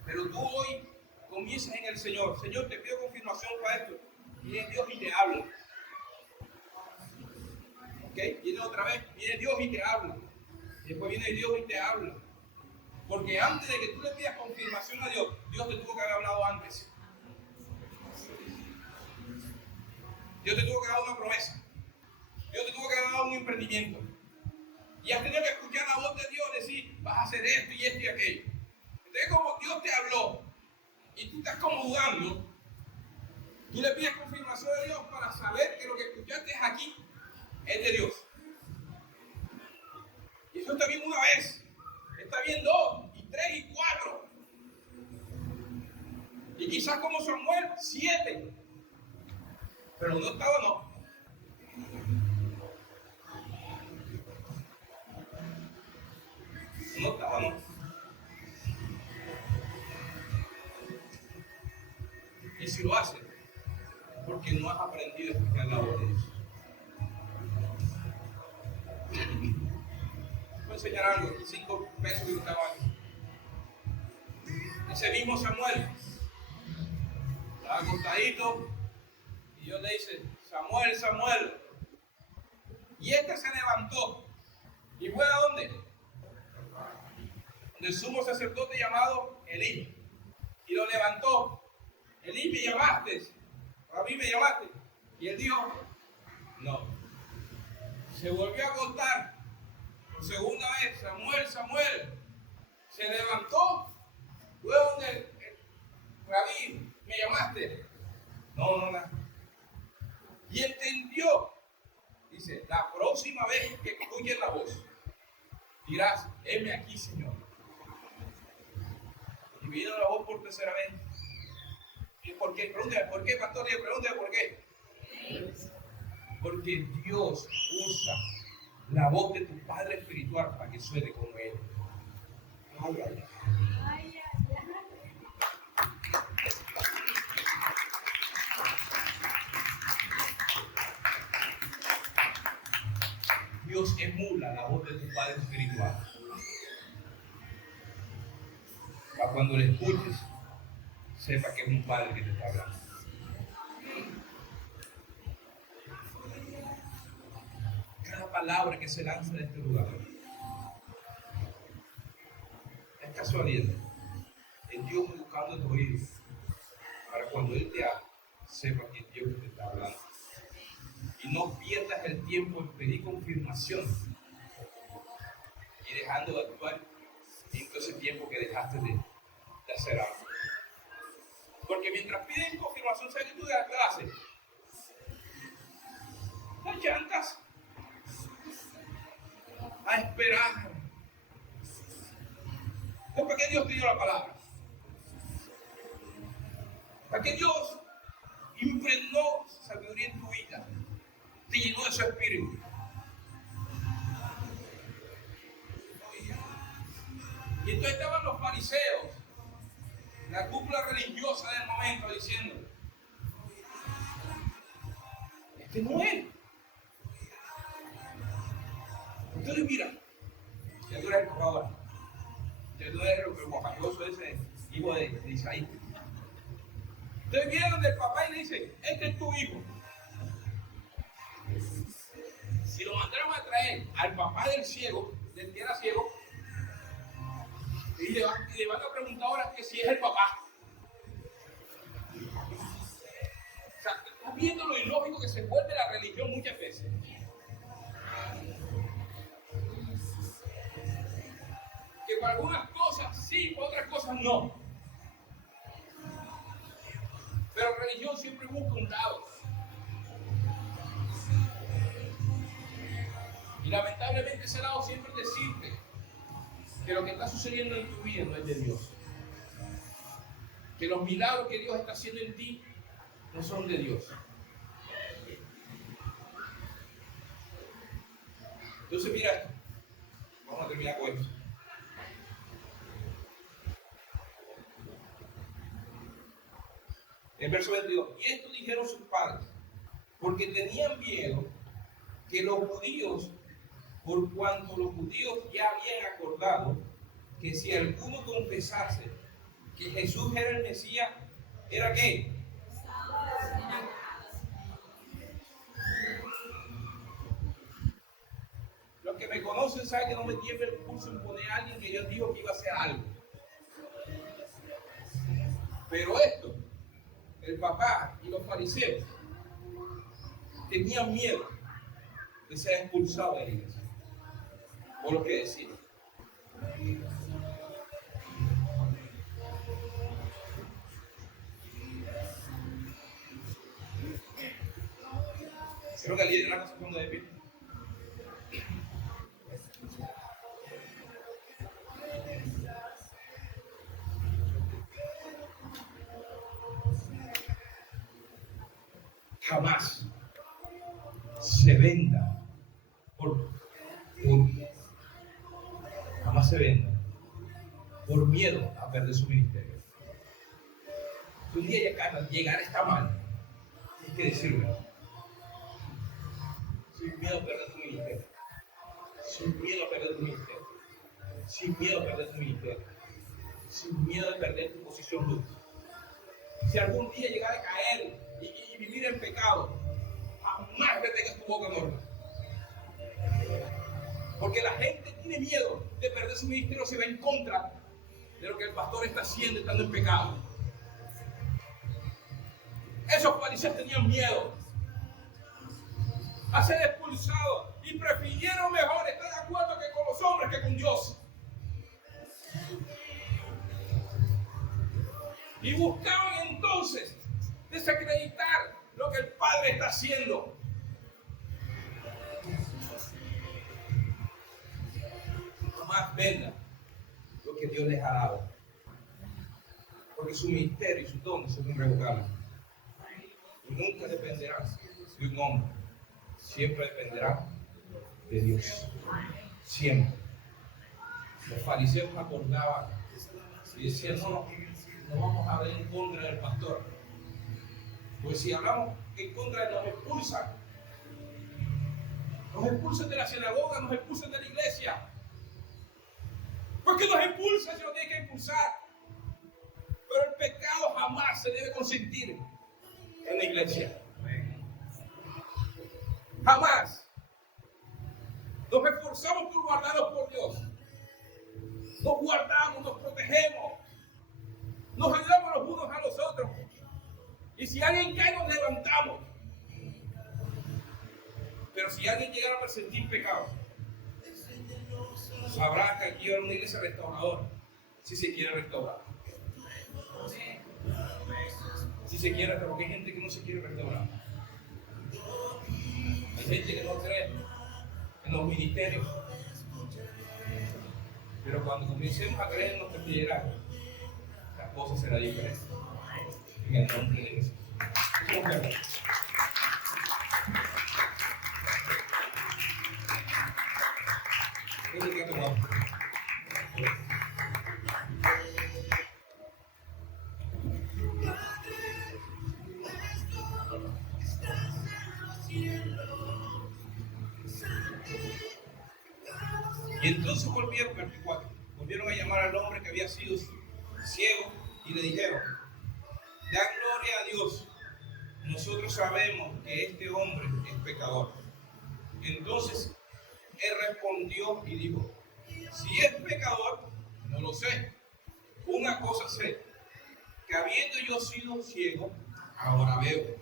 Pero tú hoy comienzas en el Señor. Señor, te pido confirmación para esto. Viene Dios y te habla. ¿Ok? Viene otra vez, viene Dios y te habla. Y después viene Dios y te habla. Porque antes de que tú le pidas confirmación a Dios, Dios te tuvo que haber hablado antes. Dios te tuvo que dar una promesa. Dios te tuvo que haber dado un emprendimiento. Y has tenido que escuchar la voz de Dios decir, vas a hacer esto y esto y aquello. Entonces, como Dios te habló y tú estás como dudando, tú le pides confirmación de Dios para saber que lo que escuchaste aquí es de Dios. Y eso está bien una vez, está bien 2, y 3, y 4. Y quizás como Samuel, 7. Pero no estaba, no. No estaba, no. Y si lo haces, porque no has aprendido a escuchar la voz de Dios. Voy a enseñar algo, 5 pesos que estaba ahí. Ese mismo Samuel estaba acostadito y Dios le dice, Samuel, Samuel. Y este se levantó y fue a dónde? del sumo sacerdote llamado Elí. Y lo levantó. Elí, me llamaste. Rabí, me llamaste. Y él dijo, no. Se volvió a contar por segunda vez, Samuel, Samuel. Se levantó. Luego de Rabí, me llamaste. No. Y entendió. Dice, la próxima vez que escuches la voz, dirás, heme aquí, Señor. Y vino la voz por tercera vez. ¿Y por qué? Pregúntame, ¿por qué, pastor? Pregúntame, ¿por qué? Porque Dios usa la voz de tu Padre espiritual para que suene como Él. Dios emula la voz de tu Padre espiritual. Para cuando le escuches, sepa que es un Padre que te está hablando. Cada palabra que se lanza en este lugar es casualidad. Es Dios buscando tu oído. Para cuando Él te hable, sepa que es Dios que te está hablando. Y no pierdas el tiempo en pedir confirmación y dejando de actuar en todo ese tiempo que dejaste de hacer algo. Porque mientras piden confirmación, ¿sabes qué tú haces? Las llantas a esperar. ¿Para qué Dios te dio la palabra? ¿Para qué Dios impregnó sabiduría en tu vida? Te llenó de su espíritu. Y entonces estaban los fariseos, la cúpula religiosa del momento, diciendo, este no es. Entonces mira, ya tú eres el ahora. Ya tú eres el guapachoso ese hijo de Isaí. Entonces viene donde el papá y le dice, este es tu hijo. Si lo mandaron a traer al papá del ciego, del que era ciego, y le van a preguntar ahora que si es el papá. O sea, estás viendo lo ilógico que se vuelve la religión muchas veces. Que para algunas cosas sí, para otras cosas no. Pero la religión siempre busca un lado. Y lamentablemente ese lado siempre decirte que lo que está sucediendo en tu vida no es de Dios. Que los milagros que Dios está haciendo en ti no son de Dios. Entonces mira esto. Vamos a terminar con esto. En verso 22. Y esto dijeron sus padres, porque tenían miedo que los judíos, por cuanto los judíos ya habían acordado que si alguno confesase que Jesús era el Mesías, ¿era qué? Los que me conocen saben que no me tiembla el pulso en poner a alguien que Dios dijo que iba a hacer algo. Pero esto, el papá y los fariseos tenían miedo de ser expulsados de la iglesia por lo que decían. Creo que el líder de la casa se ponga de pie. Jamás se venda jamás se venda por miedo a perder su ministerio. Si un día llegar está mal, hay que decirlo. Sin miedo a perder tu ministerio. Sin miedo a perder tu ministerio. Sin miedo a perder tu ministerio. Sin miedo a perder tu posición dulce. Si algún día llegar a caer y vivir en pecado, jamás retengas tu boca normal. Porque la gente tiene miedo de perder través de su ministerio se va en contra de lo que el pastor está haciendo, estando en pecado. Esos fariseos tenían miedo a ser expulsados y prefirieron mejor estar de acuerdo que con los hombres que con Dios. Y buscaban entonces desacreditar lo que el Padre está haciendo. Más venga lo que Dios les ha dado, porque su ministerio y sus dones son irrevocables y nunca dependerán de un hombre, siempre dependerán de Dios, siempre. Los fariseos acordaban y decían: no vamos a hablar en contra del pastor, pues si hablamos en contra de él nos expulsan de la sinagoga, nos expulsan de la iglesia. ¿Por qué nos expulsan si nos tienen que expulsar? Pero el pecado jamás se debe consentir en la iglesia. Jamás. Nos esforzamos por guardarnos por Dios. Nos guardamos, nos protegemos. Nos ayudamos los unos a los otros. Y si alguien cae, nos levantamos. Pero si alguien llegara a presentir pecado, sabrá que aquí hay una iglesia restauradora, si se quiere restaurar. Si se quiere restaurar, porque hay gente que no se quiere restaurar. Hay gente que no cree en los ministerios. Pero cuando comencemos a creer en nuestro liderazgo, la cosa será diferente. En el nombre de Jesús. Y entonces volvieron, versículo 4, volvieron a llamar al hombre que había sido ciego y le dijeron: da gloria a Dios, nosotros sabemos que este hombre es pecador. Entonces él respondió y dijo: si es pecador, no lo sé. Una cosa sé, que habiendo yo sido ciego, ahora veo.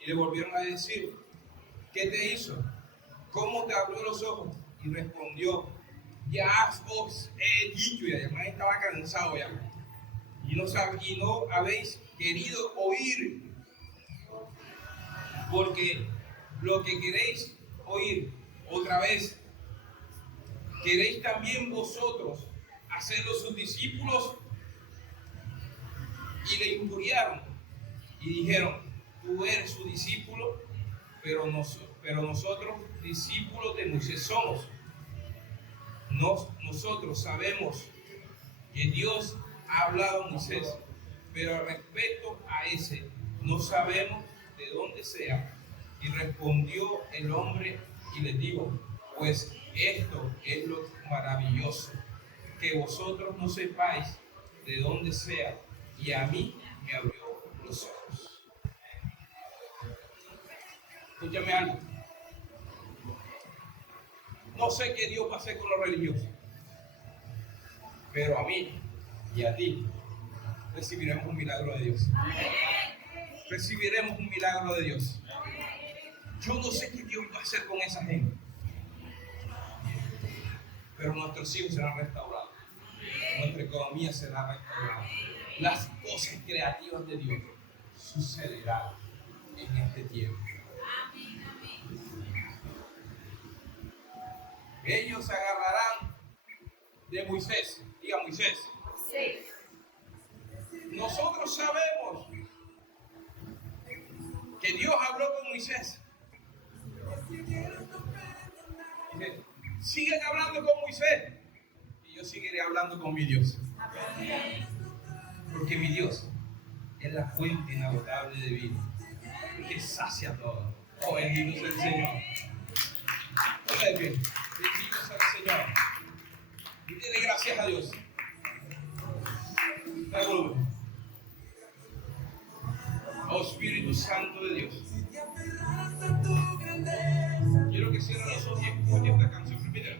Y le volvieron a decir: ¿qué te hizo? ¿Cómo te abrió los ojos? Y respondió: ya os he dicho. Y además estaba cansado ya. Y no habéis querido oír, porque lo que queréis oír otra vez, queréis también vosotros hacerlo sus discípulos. Y le injuriaron y dijeron: tú eres su discípulo, pero nosotros discípulos de Moisés somos. Nosotros sabemos que Dios ha hablado a Moisés, pero respecto a ese no sabemos de dónde sea. Y respondió el hombre y les dijo: pues esto es lo maravilloso, que vosotros no sepáis de dónde sea, y a mí me abrió los ojos. Escúchame algo. No sé qué Dios va a hacer con los religiosos, pero a mí y a ti recibiremos un milagro de Dios. Recibiremos un milagro de Dios. Yo no sé qué Dios va a hacer con esa gente, pero nuestros hijos serán restaurados. Nuestra economía será restaurada. Las cosas creativas de Dios sucederán en este tiempo. Ellos se agarrarán de Moisés. Diga Moisés. Sí. Nosotros sabemos que Dios habló con Moisés. Dice: sigan hablando con Moisés y yo seguiré hablando con mi Dios. Porque mi Dios es la fuente inagotable de vida que sacia todo. Oh, bendito sea el Señor. Ustedes bien. Bendito sea el Señor. Y dile gracias a Dios. Oh Espíritu Santo de Dios. Quiero que cierren los ojos y escuchen esta canción primero.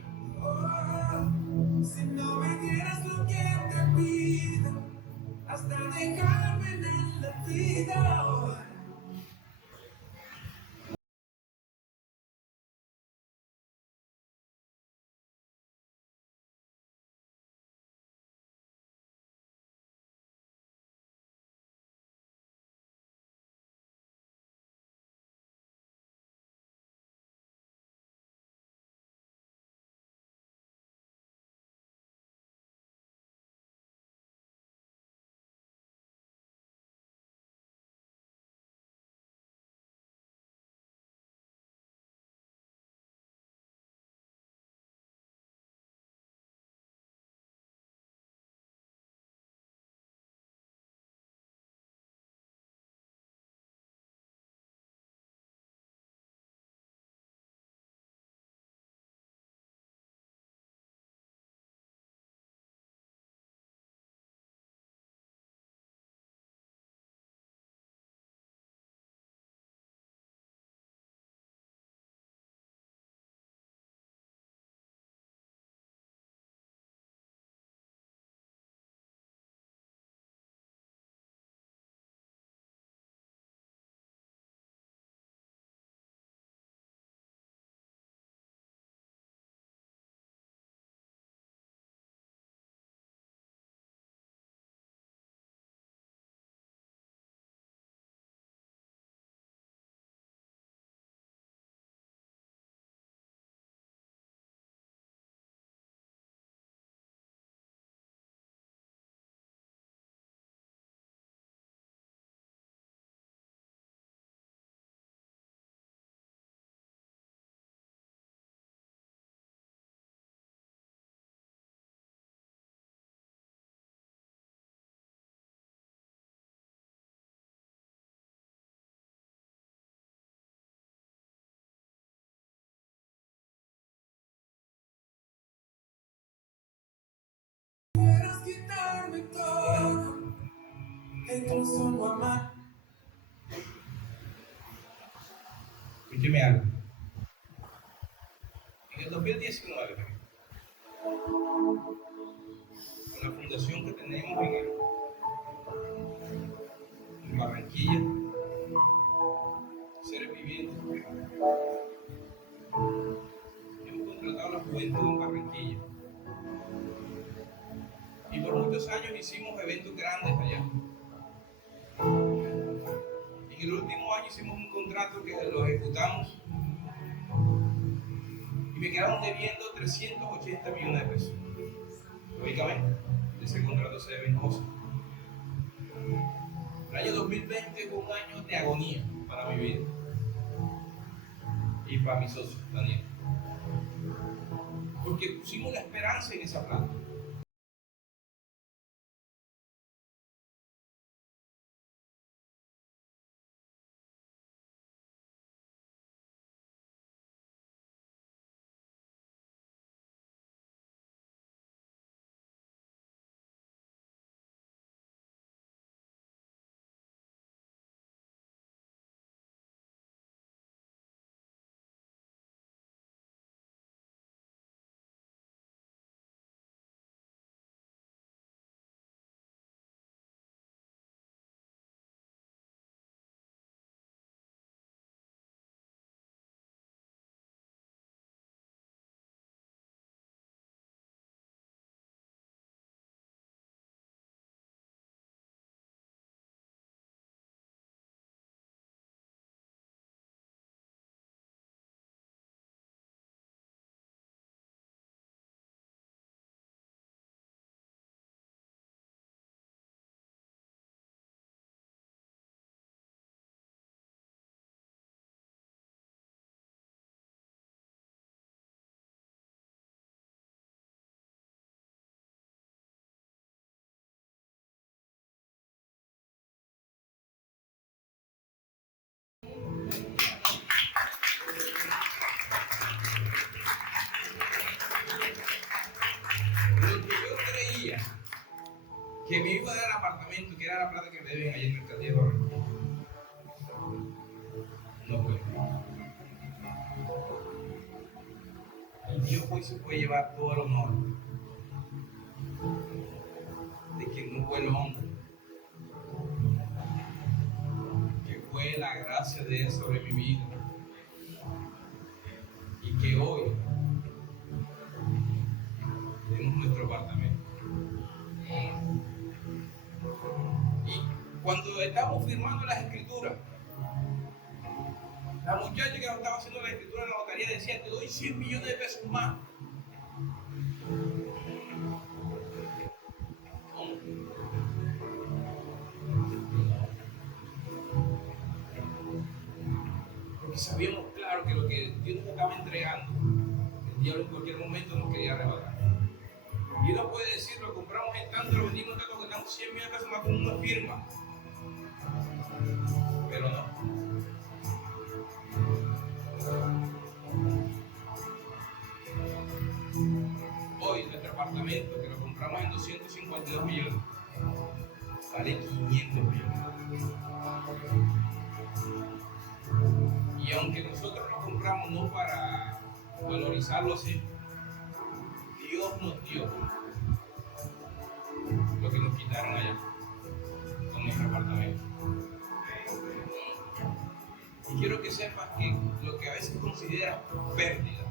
que con solo amar. Escúcheme algo. En el 2019, con la fundación que tenemos en Barranquilla, Seres Vivientes, hemos contratado a la juventud en Barranquilla. Y por muchos años hicimos eventos grandes allá. En el último año hicimos un contrato que lo ejecutamos y me quedaron debiendo 380 millones de pesos. Lógicamente, ese contrato se debe en cosas. El año 2020 fue un año de agonía para mi vida y para mi socio, Daniel. Porque pusimos la esperanza en esa planta. Lo que yo creía que me iba a dar apartamento, que era la plata que me deben allá en el Caldero de Barranquilla, no fue. Y Dios hoy se puede llevar todo el honor de que no fue el hombre, que fue la gracia de Él sobre mi vida, y que hoy tenemos nuestro apartamento. Y cuando estábamos firmando las escrituras, la muchacha que nos estaba haciendo la escritura en la notaría decía: te doy 100 millones de pesos más. ¿Cómo? Porque sabíamos claro que lo que Dios nos estaba entregando, el diablo en cualquier momento nos quería arrebatar. Y uno puede decir: lo compramos en tanto, lo vendimos en tanto, que damos 100 millones de pesos más con una firma. Pero no. Hoy nuestro apartamento, que lo compramos en 252 millones, vale 500 millones. Y aunque nosotros lo compramos no para valorizarlo así, Dios nos dio lo que nos quitaron allá con nuestro apartamento. Y quiero que sepas que lo que a veces consideras pérdida,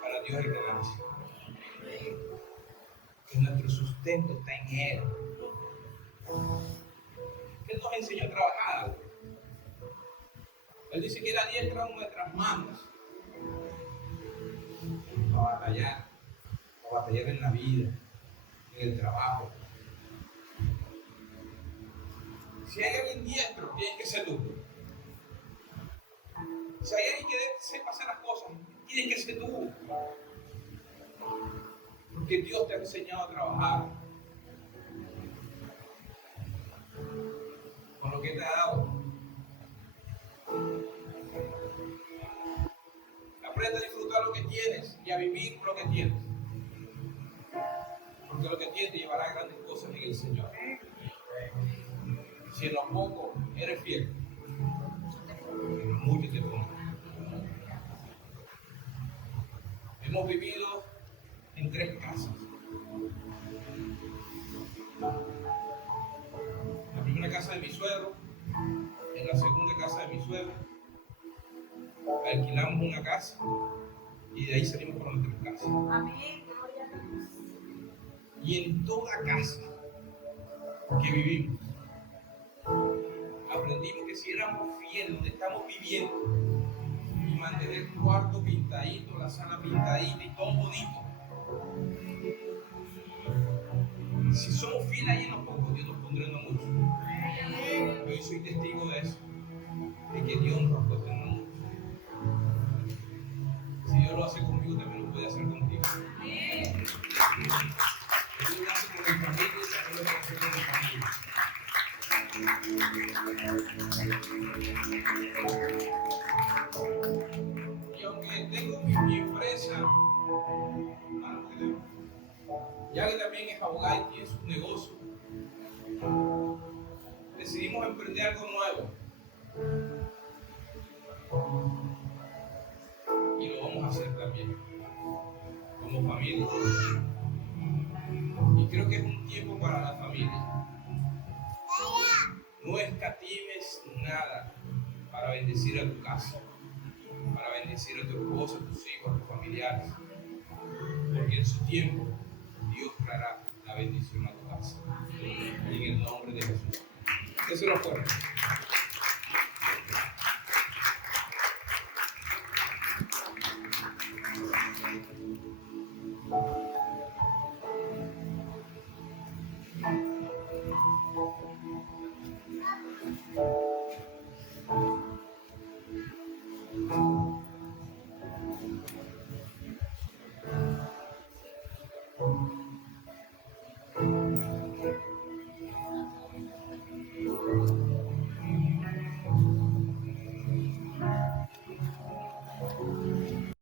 para Dios es ganancia. Que nuestro sustento está en Él. Que Él nos enseñó a trabajar. Él dice que la diestra en nuestras manos para batallar en la vida, en el trabajo. Si hay alguien diestro, tienes que ser tú. Si hay alguien que sepa hacer las cosas, tienes que ser tú. Porque Dios te ha enseñado a trabajar con lo que te ha dado. Aprende a disfrutar lo que tienes y a vivir lo que tienes. Porque lo que tienes te llevará a grandes cosas en el Señor. Si en lo poco eres fiel, en lo mucho te pongo. Hemos vivido en 3 casas. La primera casa de mi suegro, en la segunda casa de mi suegro, alquilamos una casa y de ahí salimos por nuestras casas. Amén. Y en toda casa que vivimos, aprendimos que si éramos fieles donde estamos viviendo y mantener el cuarto pintadito, la sala pintadita y todo bonito, si somos fieles ahí en lo poco, Dios nos pondrá en lo mucho. Yo soy testigo de eso, de que Dios nos ha puesto en lo mucho. Si Dios lo hace conmigo, también lo puede hacer contigo. Dios lo hace con mi familia y también lo puede hacer con mi familia. Y aunque tengo mi empresa, ya que también es abogado y tiene su negocio, decidimos emprender algo nuevo. Y lo vamos a hacer también, como familia. Y creo que es un tiempo para la familia. No escatimes nada para bendecir a tu casa, para bendecir a tu esposa, a tus hijos, a tus familiares. Porque en su tiempo Dios traerá la bendición a tu casa. Y en el nombre de Jesús. Eso lo fuerte.